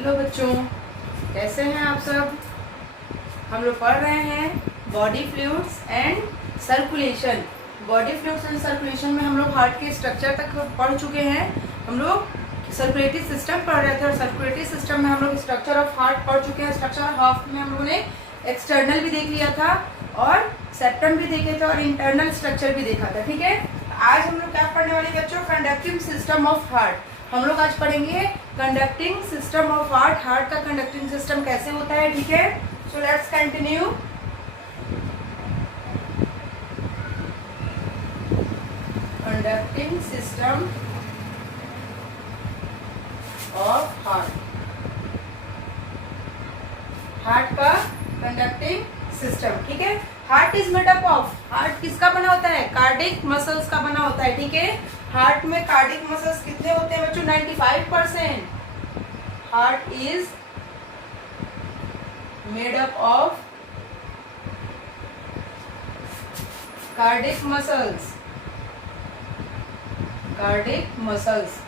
Hello बच्चों, कैसे हैं आप सब। हम लोग पढ़ रहे हैं body fluids and circulation. Body fluids and circulation में हम लोग हार्ट के स्ट्रक्चर तक पढ़ चुके हैं। हम लोग सर्कुलेटरी सिस्टम पढ़ रहे थे और सर्कुलेटरी सिस्टम में हम लोग स्ट्रक्चर ऑफ हार्ट पढ़ चुके हैं। स्ट्रक्चर ऑफ हार्ट में हम लोगों ने एक्सटर्नल भी देख लिया था और सेप्टम भी देखे थे और इंटरनल स्ट्रक्चर भी देखा था। ठीक है, आज हम लोग क्या पढ़ने वाले बच्चों, कंडक्टिंग सिस्टम ऑफ हार्ट। हम लोग आज पढ़ेंगे conducting system of heart. Heart का कंडक्टिंग सिस्टम कैसे होता है। ठीक है, so let's continue. Conducting system of heart. Heart का कंडक्टिंग सिस्टम। ठीक है, heart is made up of, heart किसका बना होता है, कार्डिक मसल्स का बना होता है। ठीक है, हार्ट में कार्डिक मसल्स कितने होते हैं बच्चों, 95%। Heart is made up of cardiac muscles. Cardiac muscles,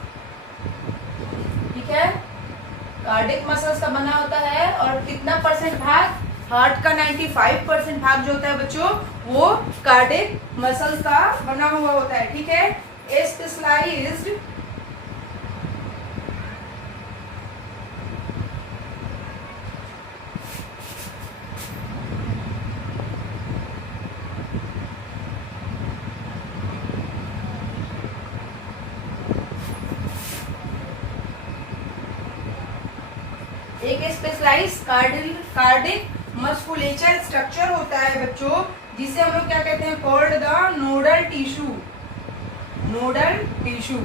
ठीक है, कार्डिक मसल्स का बना होता है। और कितना परसेंट भाग, हार्ट का 95% भाग जो होता है बच्चों वो कार्डिक मसल्स का बना हुआ होता है। ठीक है, स्पेशलाइज्ड एक स्पेशलाइज कार्डिक मस्कुलेचर स्ट्रक्चर होता है बच्चों, जिसे हम लोग क्या कहते हैं, called the nodal tissue. Nodal tissue,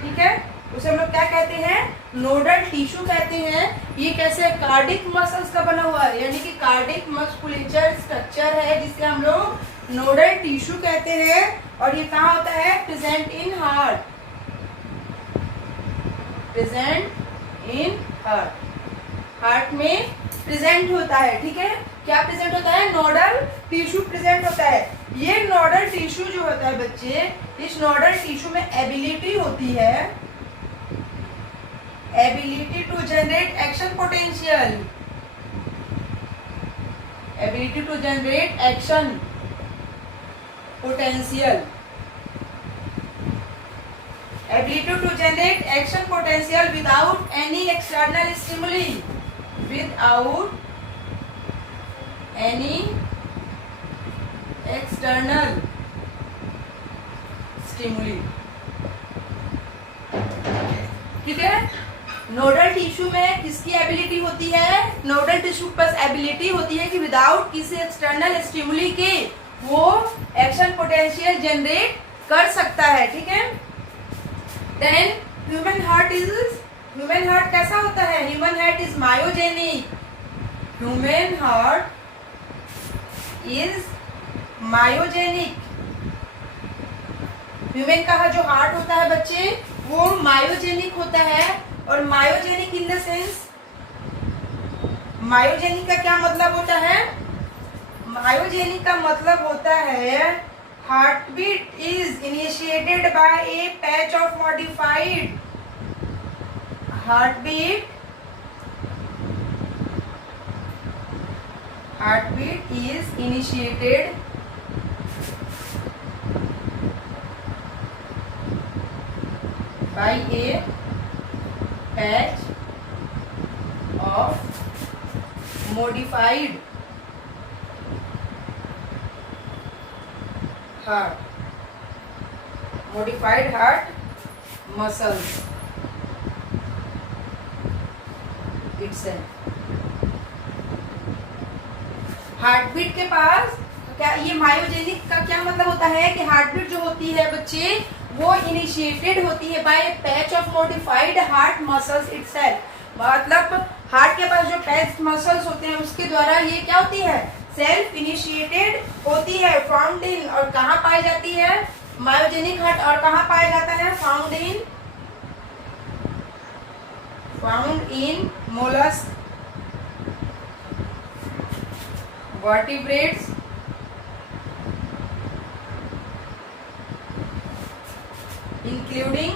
ठीक है, उसे हम लोग क्या कहते हैं, नोडल टिश्यू कहते हैं। ये कैसे, कार्डिक मसल्स का बना हुआ है, यानी कि कार्डिक मस्कुलेचर स्ट्रक्चर है जिसे हम लोग नोडल टिश्यू कहते हैं। और ये कहाँ होता है, present in heart. Present in heart, heart में प्रेजेंट होता है। ठीक है, क्या प्रेजेंट होता है, नोडल टिश्यू प्रेजेंट होता है। ये नोडल टिश्यू जो होता है बच्चे, इस नोडल टिश्यू में एबिलिटी होती है, ability to generate action potential. Ability to generate action potential, ability to generate action potential without any external stimuli, without any external stimuli। ठीक है, नोडल टिश्यू में किसकी एबिलिटी होती है, नोडल टिश्यू के पास एबिलिटी होती है कि विदाउट किसी एक्सटर्नल स्टिमुली के वो एक्शन पोटेंशियल जनरेट कर सकता है। ठीक है, देन ह्यूमन हार्ट कैसा होता है, human heart is myogenic. Human heart is myogenic. Human का जो हार्ट होता है बच्चे वो मायोजेनिक होता है। और myogenic in the sense, myogenic का क्या मतलब होता है, मायोजेनिक का मतलब होता है heartbeat is initiated by a patch of modified heartbeat is initiated by a patch of modified heart, modified heart muscles itself। Heartbeat के पास क्या, ये मायोजेनिक का क्या मतलब होता है कि हार्टबीट जो होती है बच्चे वो इनिशिएटेड होती है by patch of modified heart muscles itself. मतलब हार्ट के पास जो पैच मसल्स होते हैं उसके द्वारा ये क्या होती है, सेल्फ इनिशिएटेड होती है। फाउंड इन, और कहाँ पाई जाती है, मायोजेनिक हार्ट, और कहाँ पाया जाता है, found in mollusc, vertebrates, including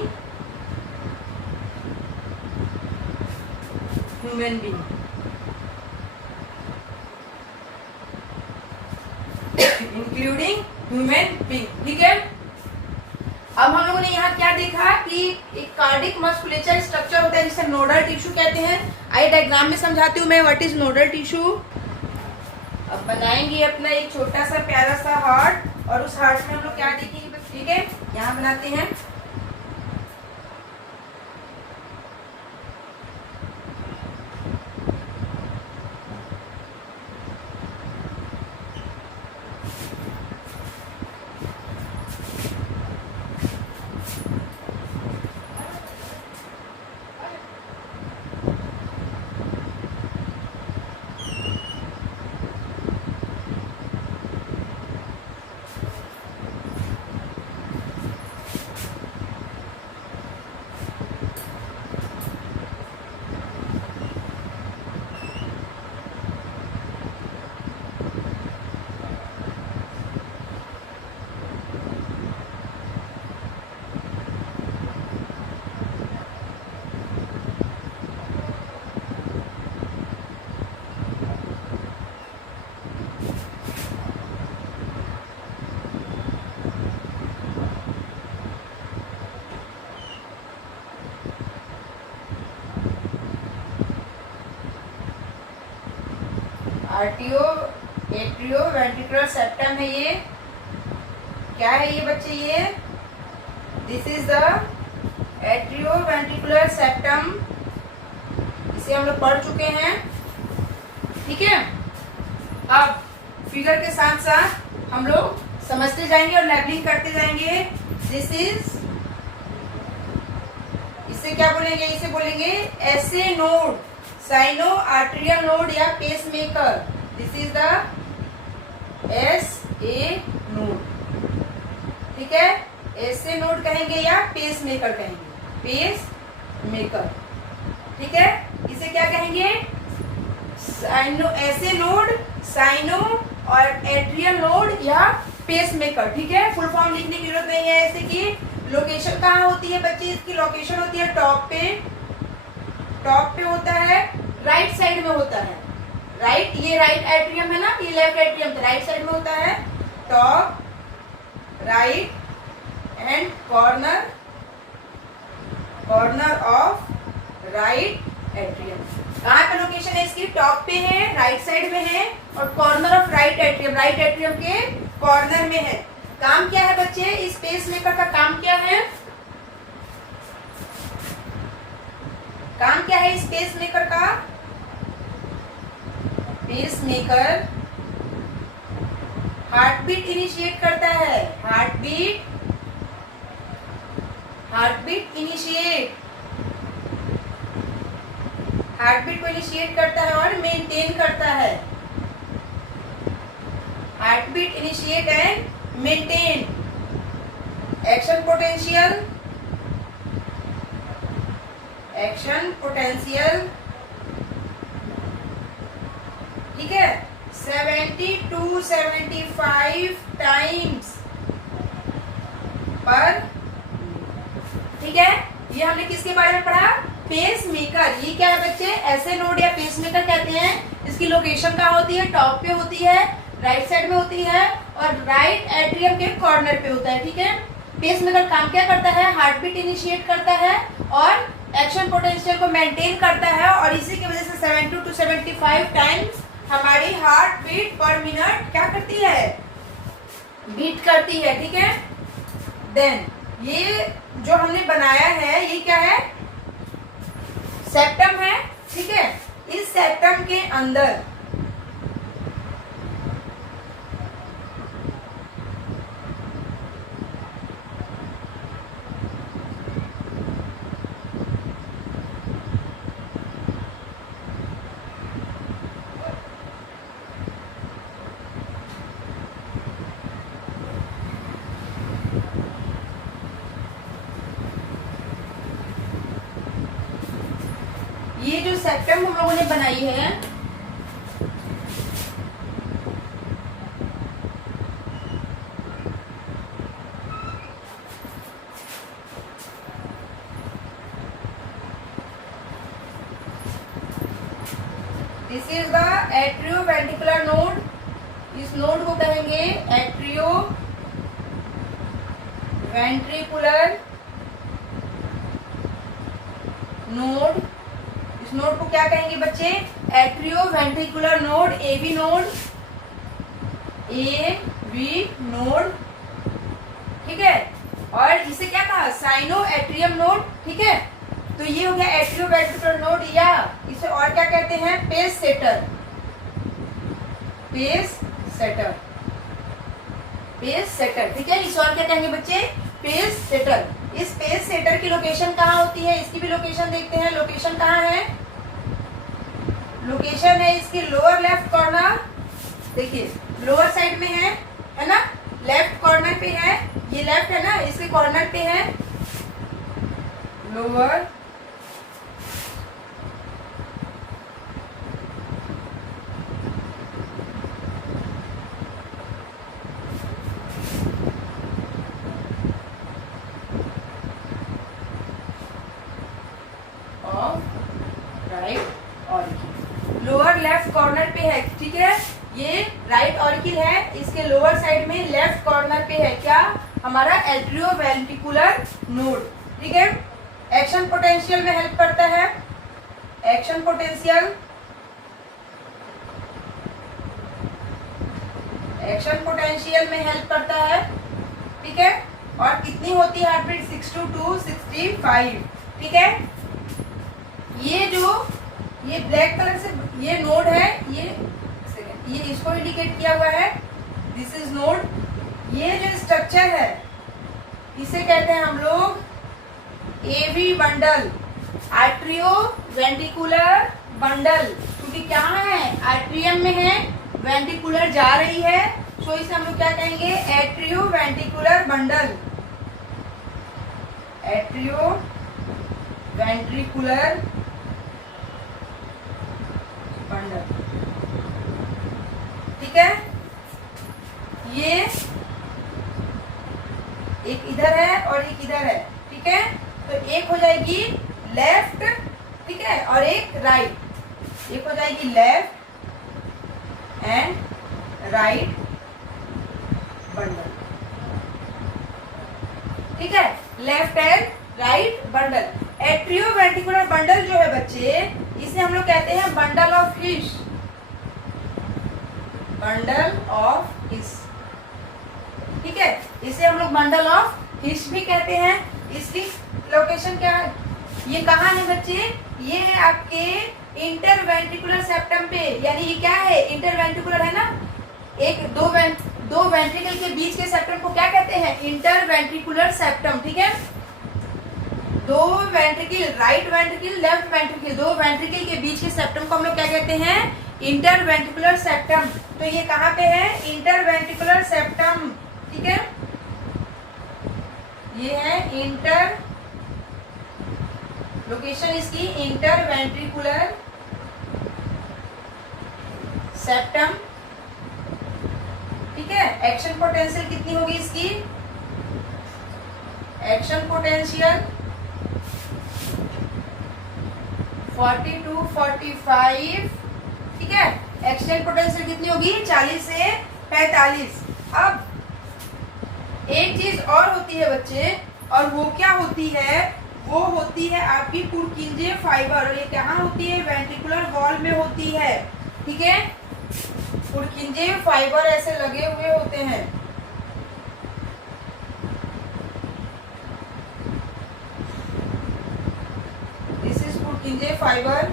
human being. Including human being, ठीक है। अब हम लोगों ने यहाँ क्या देखा कि एक कार्डिक मस्कुलेचर स्ट्रक्चर होता है जिसे नोडल टिश्यू कहते हैं। आइए डायग्राम में समझाती हूँ मैं व्हाट इज नोडल टिश्यू। अब बनाएंगे अपना एक छोटा सा प्यारा सा हार्ट, और उस हार्ट में हम लोग क्या देखेंगे, ठीक है, यहाँ बनाते हैं। आर्टियो एट्रियो वेंट्रिकुलर सेप्टम है ये। क्या है ये बच्चे, ये this is the atrio ventricular septum. इसे हम लोग पढ़ चुके हैं, ठीक है। अब फिगर के साथ साथ हम लोग समझते जाएंगे और लेबलिंग करते जाएंगे। दिस इज, इसे क्या बोलेंगे, इसे बोलेंगे SA node, sino arterial node या pacemaker. This is the S A node, ठीक है। एसे नोड कहेंगे या पेस मेकर कहेंगे, पेस मेकर, ठीक है। इसे क्या कहेंगे, साइनो, एसे नोड, साइनो और एट्रियल नोड या पेस मेकर, ठीक है। फुल फॉर्म लिखने की जरूरत नहीं है। ऐसे कि लोकेशन कहाँ होती है बच्चे, इसकी लोकेशन होती है टॉप पे, टॉप पे होता है, राइट साइड में होता है। राइट, ये राइट एट्रियम है ना, ये लेफ्ट एट्रियम था, राइट साइड में होता है। Top, right and corner, corner of right atrium. कहाँ पे लोकेशन है इसकी, टॉप पे है, राइट साइड में है, और corner of right atrium, right atrium के कॉर्नर में है। काम क्या है बच्चे, इस पेस मेकर का काम क्या है, काम क्या है इस पेस मेकर का। Pacemaker heartbeat initiate करता है, heartbeat, heartbeat initiate, heartbeat को इनिशिएट करता है और मेंटेन करता है। Heartbeat initiate and maintain. Action potential, action potential, ठीक है, 70 to 75 टाइम्स पर, ठीक है। ये हमने किसके बारे में पढ़ा, पेस मेकर। ये क्या है बच्चे, ऐसे नोड या पेस मेकर कहते हैं। इसकी लोकेशन कहाँ होती है, टॉप पे होती है, राइट साइड में होती है, और राइट एट्रियम के कॉर्नर पे होता है, ठीक है। पेस मेकर काम क्या करता है, हार्ट बीट इनिशिएट करता है और एक्शन पोटेंशियल को मेंटेन करता है, और इसी की वजह से 70 to 75 टाइम्स हमारी हार्ट बीट पर मिनट क्या करती है, बीट करती है, ठीक है। देन ये जो हमने बनाया है ये क्या है, सेप्टम है, ठीक है। इस सेप्टम के अंदर ये जो सेप्टम हम लोगों ने बनाई है, this is the atrioventricular node. इस नोड को कहेंगे एट्रियोवेंट्रिकुलर नोड। इस नोड को क्या कहेंगे बच्चे? Atrioventricular node, AV node, AV node, ठीक है। और इसे क्या कहा? साइनो एट्रियम नोड, ठीक है। तो ये हो गया एट्रियोवेंट्रिकुलर नोड, या इसे और क्या कहते हैं? Pacesetter, pacesetter, pacesetter, ठीक है। इसे और क्या कहेंगे बच्चे? Pacesetter. इस पेस सेटर की लोकेशन कहाँ होती है? इसकी भी लोकेशन देखते हैं। लोकेशन कहाँ है? लोकेशन है इसकी लोअर लेफ्ट कॉर्नर, देखिए लोअर साइड में है ना, लेफ्ट कॉर्नर पे है, ये लेफ्ट है ना, इसके कॉर्नर पे है lower of right auricle, lower left corner पे है, ठीक है। ये राइट ऑरिकिल है, इसके लोअर साइड में लेफ्ट कॉर्नर पे है क्या? हमारा एट्रियोवेंट्रिकुलर नोड, ठीक है। एक्शन पोटेंशियल में हेल्प करता है, एक्शन पोटेंशियल, एक्शन पोटेंशियल में हेल्प करता है, ठीक है। और कितनी होती है हार्ट बीट? 62 to 65, ठीक है। ये ब्लैक कलर से ये नोड है, ये इसको इंडिकेट किया हुआ है, दिस इज नोड। ये जो स्ट्रक्चर है इसे कहते हैं हम लोग एवी बंडल, आर्ट्रियोवेंट्रिकुलर बंडल, क्योंकि क्या है? आर्ट्रियम में है, वेंट्रिकुलर जा रही है, तो इसे हम लोग क्या कहेंगे? एट्रियोवेंट्रिकुलर बंडल, एट्रियोवेंट्रिकुलर बंडल, ठीक है। ये एक इधर है और एक इधर है, ठीक है। तो एक हो जाएगी लेफ्ट, ठीक है, और एक राइट, एक हो जाएगी लेफ्ट एंड राइट बंडल, ठीक है, left and right bundle. Atrioventricular bundle जो है बच्चे, इसे हम लोग कहते हैं बंडल ऑफ हिश, बंडल ऑफ हिश, ठीक है। इसे हम लोग बंडल ऑफ हिश भी कहते हैं। इसकी लोकेशन क्या है? ये कहाँ है बच्चे? ये है आपके इंटरवेंट्रिकुलर सेप्टम पे, यानी ये क्या है? इंटरवेंट्रिकुलर है ना, एक दो वेंट्रिकल के बीच के सेप्टम को क्या कहते हैं? इंटरवेंट्रिकुलर सेप्टम, ठीक है। दो ventricle, right ventricle, left ventricle, दो वेंट्रिकल के बीच के सेप्टम को हम लोग क्या कहते हैं? Interventricular septum. तो ये कहाँ पे है? इंटरवेंट्रिकुलर सेप्टम, ठीक है। ये है इंटर, लोकेशन इसकी इंटरवेंट्रिकुलर सेप्टम, ठीक है। एक्शन पोटेंशियल कितनी होगी इसकी? एक्शन पोटेंशियल 40 to 45, ठीक है। एक्शन पोटेंशियल कितनी होगी? 40 से 45। अब एक चीज और होती है बच्चे, और वो क्या होती है? वो होती है आपकी पुरकिंजे फाइबर। ये कहाँ होती है? वेंट्रिकुलर वॉल में होती है, ठीक है। पुरकिंजे फाइबर ऐसे लगे हुए होते हैं, दिस इज पुरकिंजे फाइबर।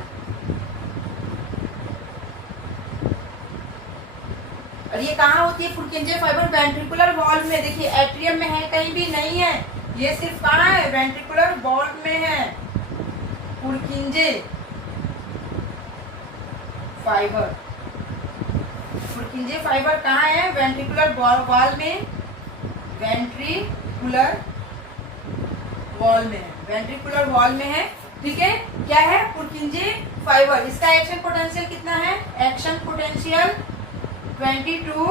और ये कहाँ होती है पुरकिंजे फाइबर? वेंट्रिकुलर वॉल में। देखिए एट्रियम में है, कहीं भी नहीं है, ये सिर्फ कहाँ है? वेंट्रिकुलर वॉल में है पुरकिंजे फाइबर। पुरकिंजे फाइबर कहाँ है? वेंट्रिकुलर वॉल में, वेंट्रिकुलर वॉल में है, वेंट्रिकुलर वॉल में है, ठीक है। क्या है? पुरकिंजे फाइबर। इसका एक्शन पोटेंशियल कितना है? एक्शन पोटेंशियल 20 to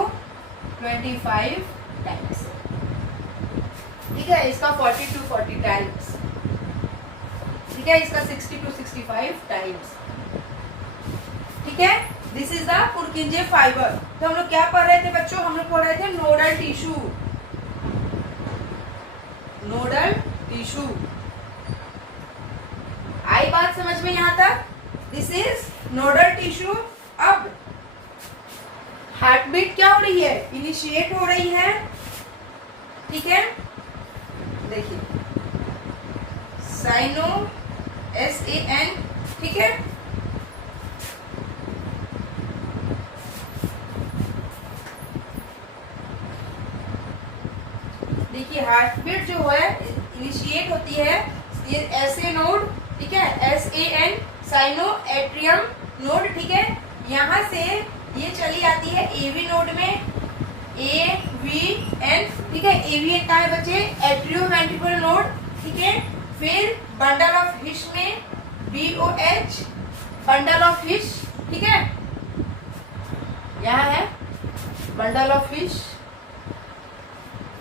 25 टाइम्स, ठीक है। इसका 40 to 40 टाइम्स, ठीक है। इसका 60 to 65 टाइम्स, ठीक ठीक है, दिस इज द पुरकिंजे फाइबर। तो हम लोग क्या पढ़ रहे थे बच्चों, हम लोग पढ़ रहे थे नोडल टिश्यू, नोडल टिश्यू। आई बात समझ में यहां तक, दिस इज नोडल टिश्यू। अब हार्ट बीट क्या हो रही है, इनिशिएट हो रही है, ठीक है, देखिए साइनो SAN, ठीक है, देखिए हार्ट बीट जो है इनिशिएट होती है ये SA नोड, ठीक है, SAN साइनो एट्रियम नोड, ठीक है, यहाँ से ये चली आती है AV नोड में, AVN, ठीक है, AVN का है बच्चे एट्रियोवेंट्रिकुलर नोड, ठीक है, फिर बंडल ऑफ हिश में BOH, बंडल ऑफ हिश, ठीक है, यहाँ है बंडल ऑफ हिश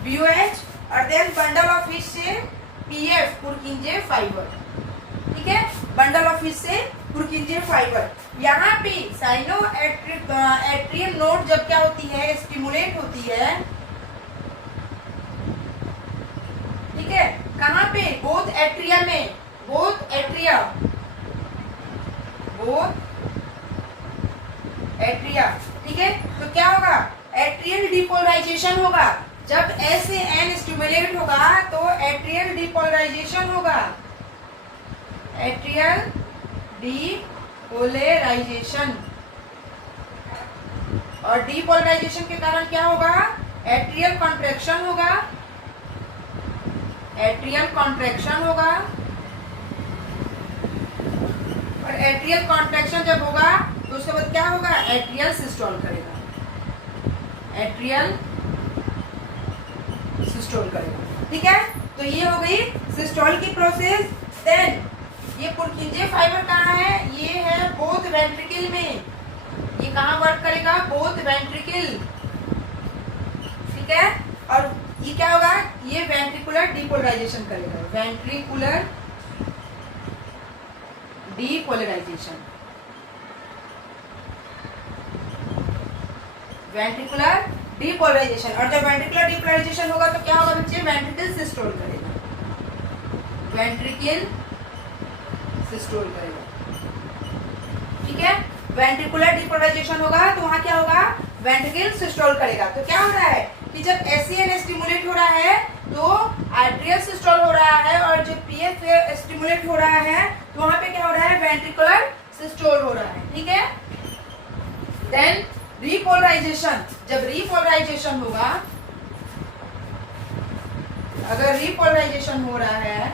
BOH, और देन बंडल ऑफ हिश से PF पुरकिंजे फाइबर, ठीक है, बंडल ऑफ हिश से पुरकिंजे फाइबर। यहाँ पे साइनो एट्रियम नोड जब क्या होती है, स्टिमुलेट होती है, ठीक है, कहाँ पे, बोथ एट्रिया में, बोथ एट्रिया, बोथ एट्रिया, ठीक है, तो क्या होगा, एट्रियल डिपोलराइजेशन होगा। जब SAN स्टिमुलेट होगा तो एट्रियल डिपोलराइजेशन होगा, एट्रियल डिपोलराइजेशन, और डिपोलराइजेशन के कारण क्या होगा, एट्रियल कॉन्ट्रैक्शन होगा, एट्रियल कॉन्ट्रैक्शन होगा, और एट्रियल कॉन्ट्रैक्शन जब होगा तो उसके बाद क्या होगा, एट्रियल सिस्टोल करेगा, एट्रियल सिस्टोल करेगा, ठीक है, तो ये हो गई सिस्टोल की प्रोसेस। देन ये पुरकिंजे फाइबर कहाँ है, ये है बोथ वेंट्रिकल में, ये कहाँ वर्क करेगा, बोथ वेंट्रिकल, ठीक है, और ये क्या होगा, ये वेंट्रिकुलर डिपोलराइजेशन करेगा, वेंट्रिकुलर डिपोलराइजेशन, वेंट्रिकुलर डिपोलराइजेशन, और जब वेंट्रिकुलर डिपोलराइजेशन होगा तो क्या होगा बच्चे, वेंट्रिकल सिस्टोल करेगा, वेंट्रिकल सिस्टोल करेगा, ठीक है, वेंट्रिकुलर डिपोलराइजेशन होगा तो वहां क्या होगा, वेंट्रिकल सिस्टोल करेगा। तो क्या हो रहा है कि जब SAN स्टिमुलेट हो रहा है तो आर्टेरियल सिस्टोल हो रहा है, और जब PF स्टिमुलेट हो रहा है तो वहां पे क्या हो रहा है, वेंट्रिकुलर सिस्टोल हो रहा है, ठीक है। देन रिपोलराइजेशन, जब रिपोलराइजेशन होगा, अगर रिपोलराइजेशन हो रहा है,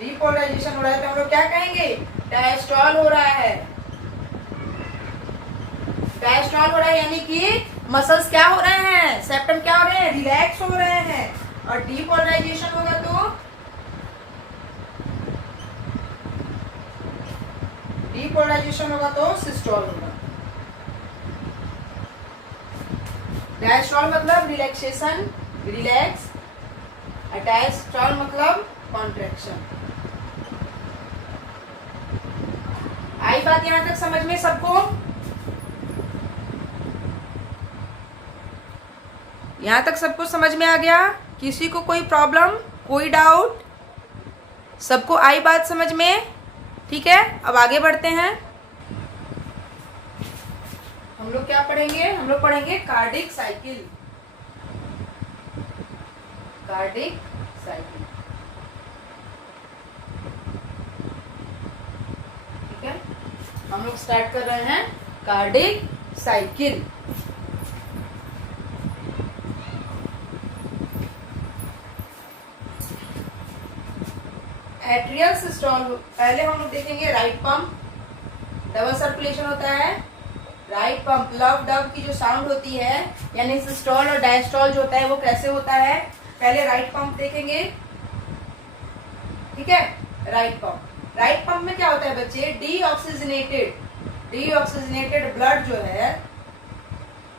रिपोलराइजेशन हो रहा है तो हम लोग क्या कहेंगे, डायस्टॉल हो रहा है, डायस्टॉल हो रहा है, यानी कि मसल्स क्या हो रहे हैं, सेप्टम क्या हो रहे हैं, रिलैक्स हो रहे हैं, और डिपोलराइजेशन होगा तो डिपोलराइजेशन होगा तो सिस्टोल होगा। डायस्टॉल मतलब रिलैक्सेशन, रिलैक्स, और डायस्टॉल मतलब कॉन्ट्रैक्शन। आई बात यहां तक समझ में सबको, यहां तक सबको समझ में आ गया, किसी को कोई प्रॉब्लम, कोई डाउट, सबको आई बात समझ में, ठीक है। अब आगे बढ़ते हैं, हम लोग क्या पढ़ेंगे, हम लोग पढ़ेंगे कार्डिक साइकिल, कार्डिक साइकिल, ठीक है, हम लोग स्टार्ट कर रहे हैं कार्डिक साइकिल। एट्रियल सिस्टोल, पहले हम लोग देखेंगे राइट पंप, डबल सर्कुलेशन होता है, राइट पंप, लव डब की जो साउंड होती है, यानी सिस्टोल और डायस्टोल जो होता है वो कैसे होता है, पहले राइट पंप देखेंगे, ठीक है। राइट पंप, राइट पंप में क्या होता है बच्चे, डीऑक्सीजनेटेड ब्लड जो है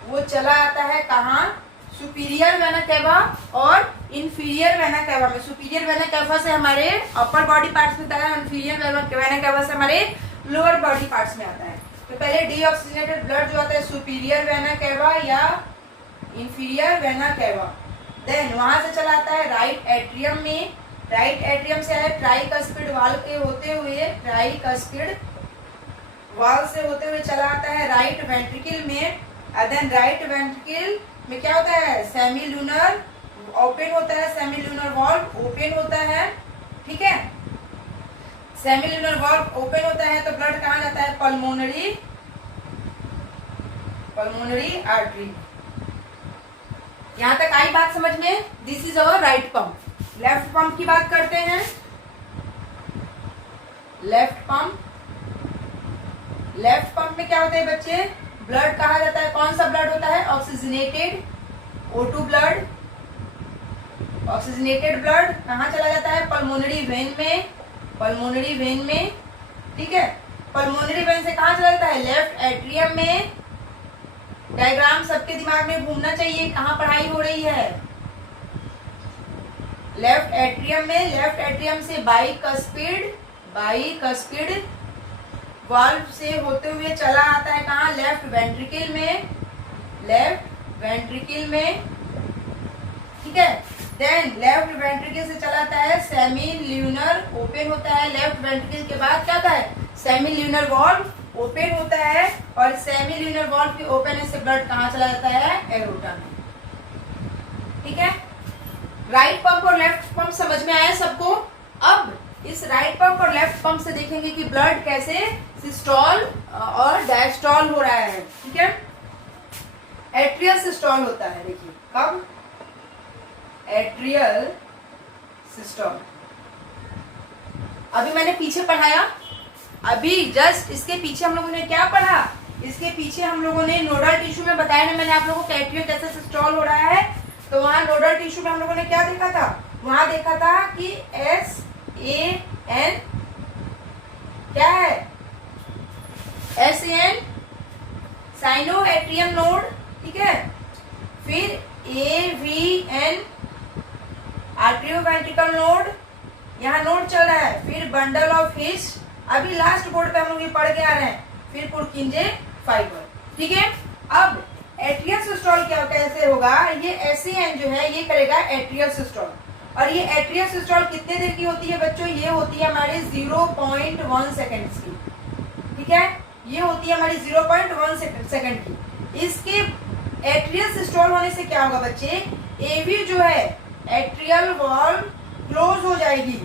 वो चला आता है कहाँ, सुपीरियर वेना केवा और इंफीरियर वेना कैवा में, सुपीरियर वेना कैवा से हमारे अपर बॉडी पार्ट्स में आता है, इंफीरियर वेना कैवा से हमारे लोअर बॉडी पार्ट्स में आता है। तो पहले डीऑक्सीजनेटेड ब्लड जो आता है सुपीरियर वेना कैवा या इंफीरियर वेना कैवा, देन वहां से चला आता है राइट एट्रियम में, राइट एट्रियम से है ट्राइकस्पिड वाल्व के होते हुए, ट्राइकस्पिड वाल्व से होते हुए चला आता है राइट वेंट्रिकल में, देन राइट वेंट्रिकल में क्या होता है, सेमी लूनर ओपन होता है, सेमी लूनर वॉल्व ओपन होता है, ठीक है, सेमी लूनर वॉल्व ओपन होता है तो ब्लड कहाँ जाता है, पल्मोनरी, पल्मोनरी आर्टरी। यहां तक आई बात समझ में? This is our right pump. Left pump की बात करते हैं। लेफ्ट पंप, लेफ्ट पंप में क्या होता है बच्चे, ब्लड कहा जाता है, कौन सा ब्लड होता है, oxygenated O2 blood, oxygenated blood कहाँ चला जाता है, पल्मोनरी वेन में, पल्मोनरी वेन में, ठीक है, पल्मोनरी वेन से कहाँ चला जाता है, लेफ्ट एट्रियम में। डायग्राम सबके दिमाग में घूमना चाहिए, कहाँ पढ़ाई हो रही है, लेफ्ट एट्रियम में, लेफ्ट एट्रियम से बाइकस्पिड, बाइकस्पिड वाल्व से होते हुए चला आता है कहाँ, लेफ्ट वेंट्रिकल में, लेफ्ट वेंट्रिकल में, ठीक है, देन लेफ्ट वेंट्रिकल से चला आता है सेमी ल्यूनर ओपन होता है, लेफ्ट वेंट्रिकल के बाद क्या होता है, सेमी ल्यूनर वॉल्व ओपन होता है, और सेमी ल्यूनर वॉल्व के ओपन से ब्लड कहाँ चला जाता है, एरोटा में, ठीक है। राइट पंप और लेफ्ट पंप समझ में आया सबको। अब इस राइट पंप और लेफ्ट पंप से देखेंगे कि ब्लड कैसे सिस्टोल और डायस्टोल हो रहा है, ठीक है। एट्रियल सिस्टोल होता है, देखिए कब, एट्रियल सिस्टोल, अभी मैंने पीछे पढ़ाया, अभी जस्ट इसके पीछे हम लोगों ने क्या पढ़ा, इसके पीछे हम लोगों ने नोडल टिश्यू में बताया ना मैंने आप लोगों को एट्रियल कैसे सिस्टोल हो रहा है। तो वहां नोडल टिश्यू में हम लोगों ने क्या देखा था, वहां देखा था कि SAN क्या है, SAN साइनो एट्रियम नोड, ठीक है, फिर AVN आर्ट्रियोवेंट्रिकल नोड, यहाँ नोड चल रहा है, फिर बंडल ऑफ हिस्ट, अभी लास्ट बोर्ड पे हम लोग ये पढ़ के आ रहे हैं, फिर पुरकिंजे फाइबर, ठीक है। अब एट्रियल सिस्टोल क्या कैसे होगा, ये SAN जो है ये करेगा एट्रियल सिस्टोल, और ये एट्रियल सिस्टोल कितने देर की होती है बच्चों, ये होती है हमारी 0.1 सेकेंड की, ठीक है, ये होती है हमारी 0.1 सेकेंड की। इसके एट्रियल सिस्टोल होने से क्या होगा बच्चे, AV जो है एट्रियल वॉल्व क्लोज हो जाएगी,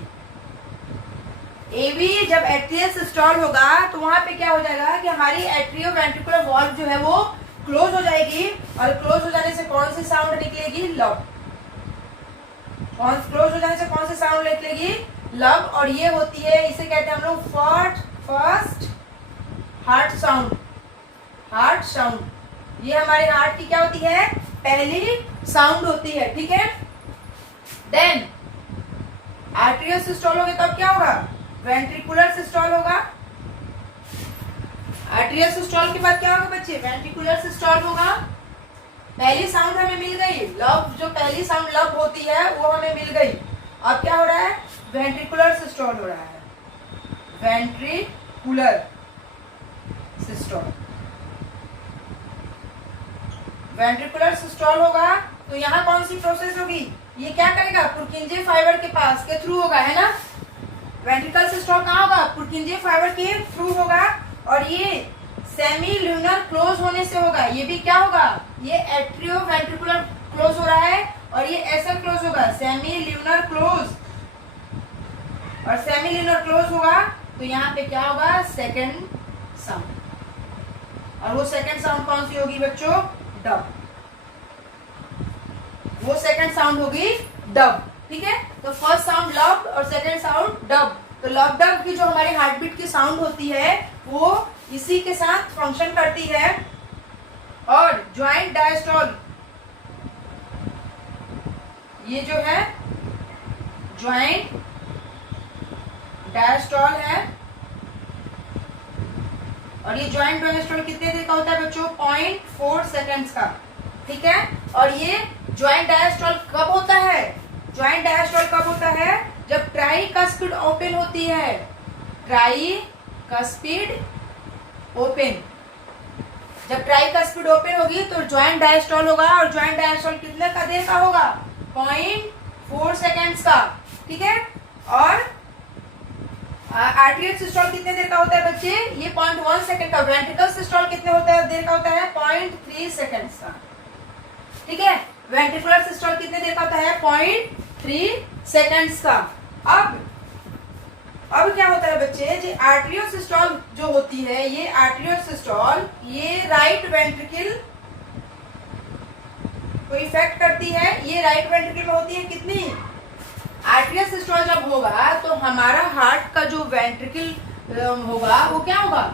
AV जब एट्रियल सिस्टोल होगा तो वहां पे क्या हो जाएगा कि हमारी एट्रियोवेंट्रिकुलर वॉल्व जो है वो क्लोज हो जाएगी, और क्लोज हो जाने से कौन सी साउंड निकलेगी, लब, क्लोज हो जाने से कौन सी साउंड निकलेगी, लब, और ये होती है, इसे कहते हैं हम लोग first heart sound, heart sound, ये हमारे हार्ट की क्या होती है, पहली साउंड होती है, ठीक है। देन आर्टेरियल सिस्टोल होगा तब क्या होगा, वेंट्रिकुलर सिस्टोल होगा, आर्टेरियल सिस्टोल के बाद क्या होगा बच्चे, वेंट्रिकुलर सिस्टोल होगा। पहली साउंड हमें मिल गई, लब, जो पहली साउंड लब होती है वो हमें मिल गई, अब क्या हो रहा है, वेंट्रिकुलर सिस्टोल हो रहा है, वेंट्रिकुलर सिस्टोल, वेंट्रिकुलर सिस्टोल होगा तो यहाँ कौन सी प्रोसेस होगी, ये क्या करेगा, पुरकिंजे फाइबर के पास के थ्रू होगा, है ना, वेंट्रिकल सिस्टोल कहाँ होगा, पुरकिंजे फाइबर के थ्रू होगा, और ये सेमी ल्यूनर क्लोज होने से होगा, ये भी क्या होगा, ये एट्रियो वेंट्रिकुलर क्लोज हो रहा है, और ये ऐसा क्लोज होगा, सेमी ल्यूनर क्लोज, और सेमी ल्यूनर क्लोज होगा तो यहाँ पे क्या होगा, सेकेंड साउंड, और वो सेकेंड साउंड कौन सी होगी बच्चों, डब, वो सेकंड साउंड होगी डब, ठीक है। तो फर्स्ट साउंड लब और सेकंड साउंड डब, तो लब डब की जो हमारी हार्ट बीट की साउंड होती है वो इसी के साथ फंक्शन करती है। और ज्वाइंट डायस्टोल, ये जो है ज्वाइंट डायस्टोल है, और ये ज्वाइंट डायस्टोल कितने देर का होता है बच्चों, 0.4 सेकेंड्स का, ठीक है। और ये ज्वाइंट डायस्टोल कब होता है, ज्वाइंट डायस्टोल कब होता है? जब ट्राइकस्पिड ओपन होती है, ट्राइकस्पिड ओपन। जब ट्राइकस्पिड ओपन होगी तो ज्वाइंट डायस्टोल होगा, और ज्वाइंट डायस्टोल कितने का देर का होगा? 0.4 सेकेंड्स का, ठीक है। और आर्टेरियल सिस्टोल कितने देर का होता है बच्चे? ये 0.1 सेकेंड का। वेंट्रिकल सिस्टोल कितने होता है देर का होता है? 0.3 सेकेंड्स का, ठीक है। वेंट्रिकुलर सिस्टोल कितने देर का होता है? 0.3 सेकेंड्स का। अब क्या होता है बच्चे, जो आर्टेरियल सिस्टोल जो होती है, ये आर्टेरियल सिस्टोल ये राइट वेंट्रिकल को इफेक्ट करती है। ये राइट वेंट्रिकल में होती है कितनी? आर्टेरियल सिस्टोल जब होगा तो हमारा हार्ट का जो वेंट्रिकल होगा वो क्या होगा?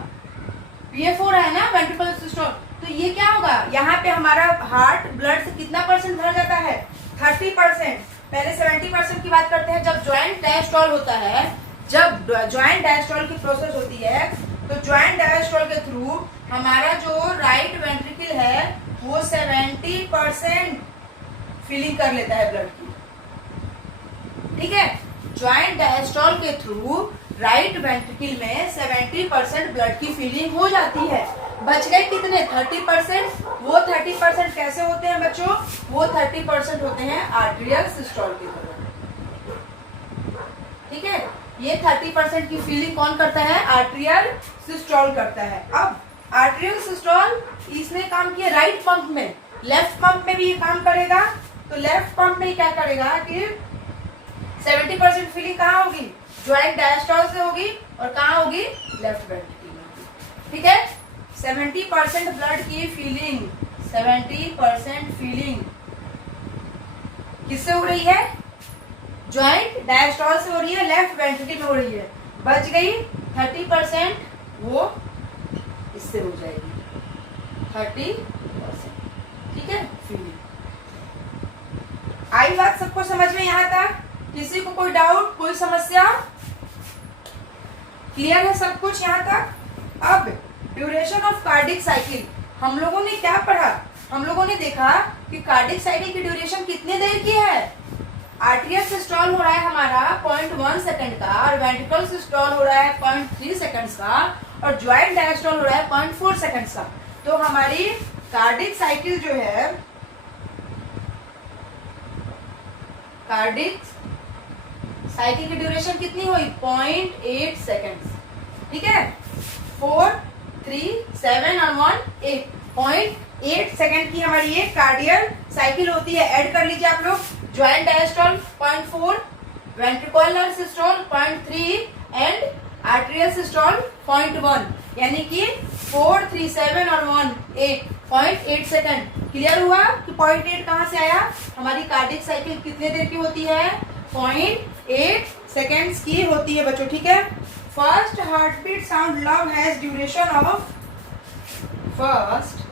PF4 है ना वेंट्रिकुलर सिस्टोल। तो ये क्या होगा? यहाँ पे हमारा हार्ट ब्लड से कितना परसेंट भर जाता है? 30%। पहले 70% की बात करते हैं। जब ज्वाइंट डायस्टोल होता है, जब ज्वाइंट डायस्टोल की प्रोसेस होती है, तो ज्वाइंट डायस्टोल के थ्रू हमारा जो राइट वेंट्रिकल है वो 70% फिलिंग कर लेता है ब्लड की, ठीक है। ज्वाइंट डायस्टोल के थ्रू राइट वेंट्रिकल में 70% ब्लड की फिलिंग हो जाती है। बच गए कितने? 30%। वो 30% कैसे होते हैं बच्चों? वो 30% होते हैं आर्टेरियल सिस्टोल की तरह, ठीक है। ये 30% की फीलिंग कौन करता है? आर्टेरियल सिस्टोल करता है। अब आर्टेरियल सिस्टोल इसने काम किया राइट पंप में, लेफ्ट पंप में भी ये काम करेगा। तो लेफ्ट पंप में क्या करेगा कि 70% फीलिंग कहाँ होगी? ज्वाइंट डायस्टोल से होगी, और कहाँ होगी? लेफ्ट वेंट्रिकल में, ठीक है। 70% ब्लड की फीलिंग, 70% फीलिंग किससे हो रही है? ज्वाइंट डायस्टोल से हो रही है, लेफ्ट वेंट्रिकल में हो रही है। बच गई 30%, वो इससे हो जाएगी 30%, ठीक है। फीलिंग आई बात सबको समझ में यहाँ तक? किसी को कोई डाउट, कोई समस्या? क्लियर है सब कुछ यहाँ तक? अब ड्यूरेशन ऑफ कार्डिक साइकिल हम लोगों ने क्या पढ़ा? हम लोगों ने देखा कि कार्डिक साइकिल की ड्यूरेशन कितने देर की है? आर्टेरियल सिस्टोल हो रहा है हमारा 0.1 सेकंड का, और वेंट्रिकल सिस्टोल हो रहा है 0.3 सेकंड्स का, और ज्वाइंट डायस्टोल हो रहा है 0.4 सेकंड्स का। तो हमारी कार्डिक साइकिल जो है, कार्डिक साइकिल की ड्यूरेशन कितनी हुई? 0.8 सेकंड्स, ठीक है। 4, 3, 7 और 1, 8, 0.8 सेकंड की हमारी ये कार्डियल साइकिल होती है। ऐड कर लीजिए आप लोग। Joint diastole 0.4, ventricular systole 0.3 and arterial systole 0.1, यानी कि 4, 3, 7 और 1, 8, 0.8 सेकंड। क्लियर हुआ कि 0.8 कहाँ से आया? हमारी कार्डिक साइकिल कितने देर की होती है? 0.8 सेकेंड्स की होती है बच्चों, ठीक है। First heartbeat sound love has duration of first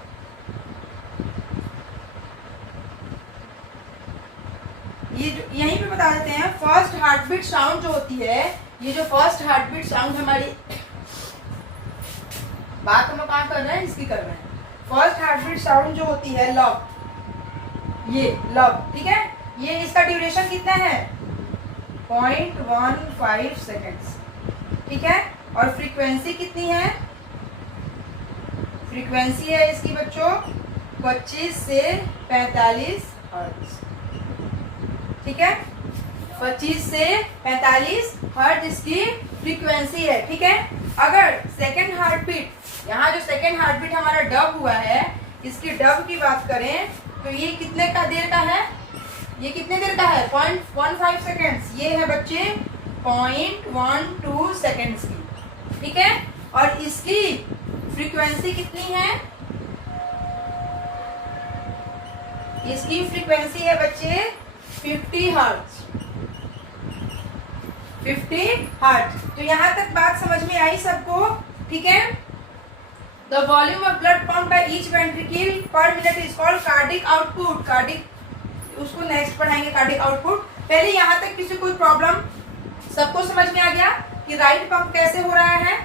ये यहीं पे बता देते हैं। फर्स्ट हार्टबीट साउंड जो होती है, ये जो फर्स्ट हार्टबीट साउंड हमारी बात हम लोग कहाँ कर रहे हैं? इसकी कर रहे हैं। फर्स्ट हार्टबीट साउंड जो होती है लव, ये लव, ठीक है। ये इसका ड्यूरेशन कितना है? 0.15 सेकेंड्स, ठीक है। और फ्रीक्वेंसी कितनी है? फ्रीक्वेंसी है इसकी बच्चों 25 से 45 हर्ट्ज, ठीक है। 25 से 45 हर्ट्ज इसकी फ्रीक्वेंसी है, ठीक है। अगर सेकेंड हार्टबीट, यहाँ जो सेकेंड हार्टबीट हमारा डब हुआ है, इसकी डब की बात करें तो ये कितने का देर का है? ये कितने देर का है? 0.15 सेकेंड्स। ये है बच्चे 0.12 सेकेंड्स की, ठीक है। और इसकी फ्रीक्वेंसी कितनी है? इसकी फ्रीक्वेंसी है बच्चे 50 हर्ट्ज, 50 हर्ट्ज। तो यहाँ तक बात समझ में आई सबको, ठीक है। The volume of blood pump by each ventricle पर minute is called cardiac output. Cardiac, उसको नेक्स्ट पढ़ाएंगे कार्डिक आउटपुट। पहले यहाँ तक किसी कोई प्रॉब्लम? सबको समझ में आ गया कि राइट पंप कैसे हो रहा है,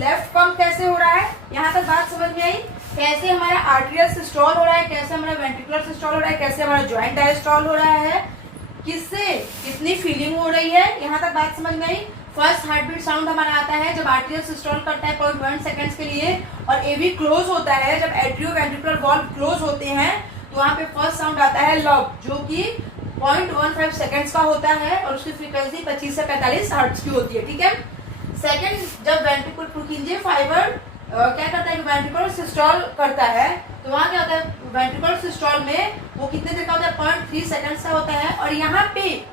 लेफ्ट पंप कैसे हो रहा है? यहाँ तक बात समझ में आई? कैसे हमारा आर्टेरियल सिस्टोल हो रहा है, कैसे हमारा वेंट्रिकुलर सिस्टोल हो रहा है, कैसे हमारा ज्वाइंट डायस्टोल हो रहा है, किससे कितनी फीलिंग हो रही है, यहाँ तक बात समझ में आई। फर्स्ट हार्ट बीट साउंड हमारा आता है जब आर्टेरियल सिस्टोल करता है 0.1 सेकंड्स के लिए, और एवी क्लोज होता है जब एट्रियो वेंट्रिकुलर वॉल्व क्लोज होते हैं, तो वहाँ पे फर्स्ट साउंड आता है लब, जो कि 0.15 सेकंड्स का होता है और उसकी फ्रीक्वेंसी 25 से 45 हर्ट्ज की होती है, ठीक है। सेकंड, जब वेंट्रिकुलर पुरकिंजे फाइबर क्या करता है, वेंट्रिकुलर सिस्टोल करता है, तो वहाँ क्या होता है, वेंट्रिकुलर सिस्टोल में वो कितने देर का होता है, 0.3 सेकंड्स का होता है। और यहाँ पे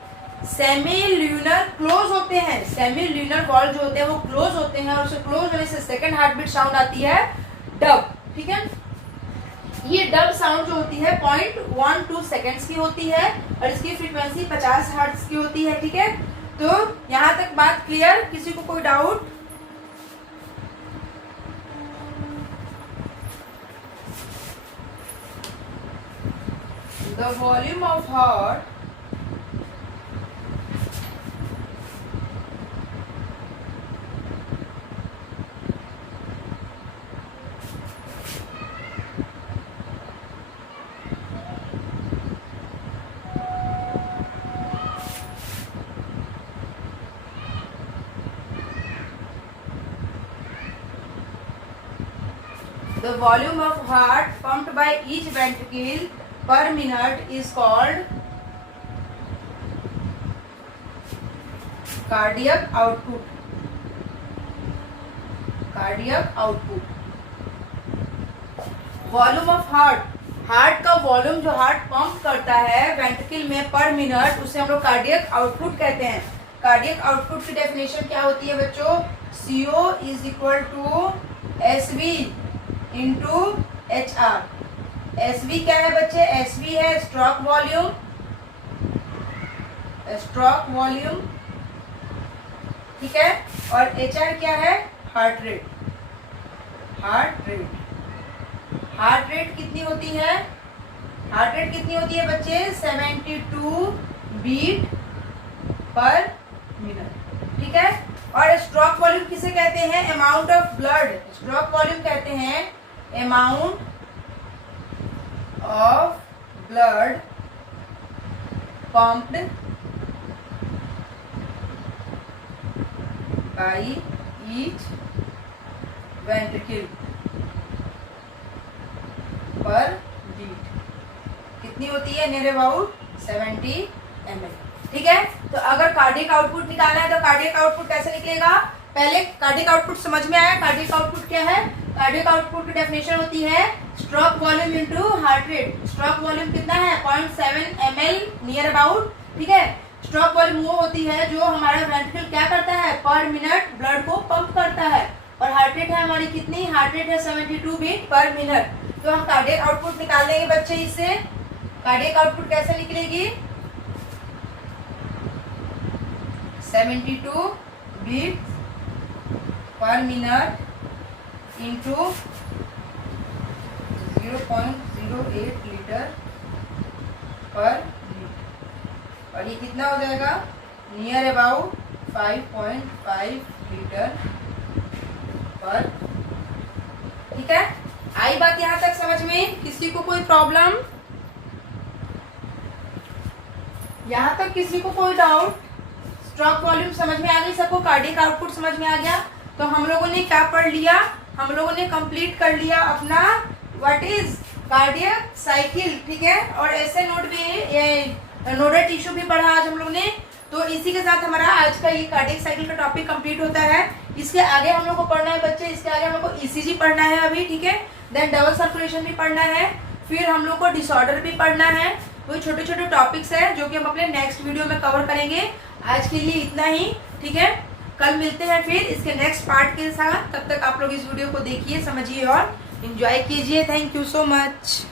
सेमी ल्यूनर क्लोज होते हैं, सेमी ल्यूनर वॉल्व जो होते हैं वो क्लोज होते हैं, और उससे क्लोज होने से सेकंड हार्ट बीट साउंड आती है डब, ठीक है। ये डब साउंड जो होती है 0.12 सेकंड्स की होती है और इसकी फ्रीक्वेंसी 50 हर्ट्ज की होती है, ठीक है। तो यहाँ तक बात क्लियर, किसी को कोई doubt? The volume of heart The volume of heart pumped by each ventricle per minute is called cardiac output. Cardiac output. Volume of heart, heart का वॉल्यूम जो हार्ट पंप करता है वेंट्रिकल में पर मिनट, उसे हम लोग कार्डियक आउटपुट कहते हैं। कार्डियक आउटपुट की डेफिनेशन क्या होती है बच्चों? CO is equal to SV into HR। SV क्या है बच्चे? SV है स्ट्रोक वॉल्यूम, स्ट्रोक वॉल्यूम, ठीक है। और HR क्या है? Heart rate. Heart rate, heart rate कितनी होती है? हार्ट रेट कितनी होती है बच्चे? 72 बीट पर मिनट, ठीक है। और स्ट्रोक वॉल्यूम किसे कहते हैं? Amount of blood. Stroke volume कहते हैं amount of blood pumped by each ventricle पर बीट। कितनी होती है? नियर अबाउट 70 ml, ठीक है। तो अगर कार्डियक आउटपुट निकालना है तो कार्डियक आउटपुट कैसे निकलेगा? पहले कार्डियक आउटपुट समझ में आया? कार्डियक आउटपुट क्या है? कार्डियक आउटपुट की डेफिनेशन होती है stroke volume into heart rate. Stroke volume कितना है? 0.7 ml नियर अबाउट, ठीक है। स्ट्रोक वॉल्यूम वो होती है जो हमारा वेंट्रिकल क्या करता है, पर मिनट ब्लड को पंप करता है। और हार्ट रेट है हमारी कितनी? हार्ट रेट है 72 बीट पर मिनट। तो हम कार्डियक आउटपुट निकाल लेंगे बच्चे इससे। कार्डियक आउटपुट कैसे निकलेगी? 72 beat per minute into 0.08 litre per minute, और ये कितना हो जाएगा? नियर अबाउट 5.5 लीटर पर, ठीक है। आई बात यहाँ तक समझ में? किसी को कोई प्रॉब्लम? यहाँ तक किसी को कोई डाउट? स्ट्रोक वॉल्यूम समझ में आ गई सबको? कार्डियक आउटपुट समझ में आ गया? तो हम लोगों ने क्या पढ़ लिया? हम लोगों ने कंप्लीट कर लिया अपना व्हाट इज कार्डियक साइकिल, ठीक है। और ऐसे नोट भी, ये नोडल टिश्यू भी पढ़ा आज हम लोग ने। तो इसी के साथ हमारा आज का ये कार्डियक साइकिल का टॉपिक कंप्लीट होता है। इसके आगे हम लोग को पढ़ना है बच्चे, इसके आगे हम लोग को ECG पढ़ना है अभी, ठीक है। देन डबल सर्कुलेशन भी पढ़ना है, फिर हम लोग को डिसऑर्डर भी पढ़ना है। वो छोटे छोटे टॉपिक्स हैं जो कि हम अपने नेक्स्ट वीडियो में कवर करेंगे। आज के लिए इतना ही, ठीक है। कल मिलते हैं फिर इसके नेक्स्ट पार्ट के साथ। तब तक आप लोग इस वीडियो को देखिए, समझिए और एंजॉय कीजिए। Thank you so much.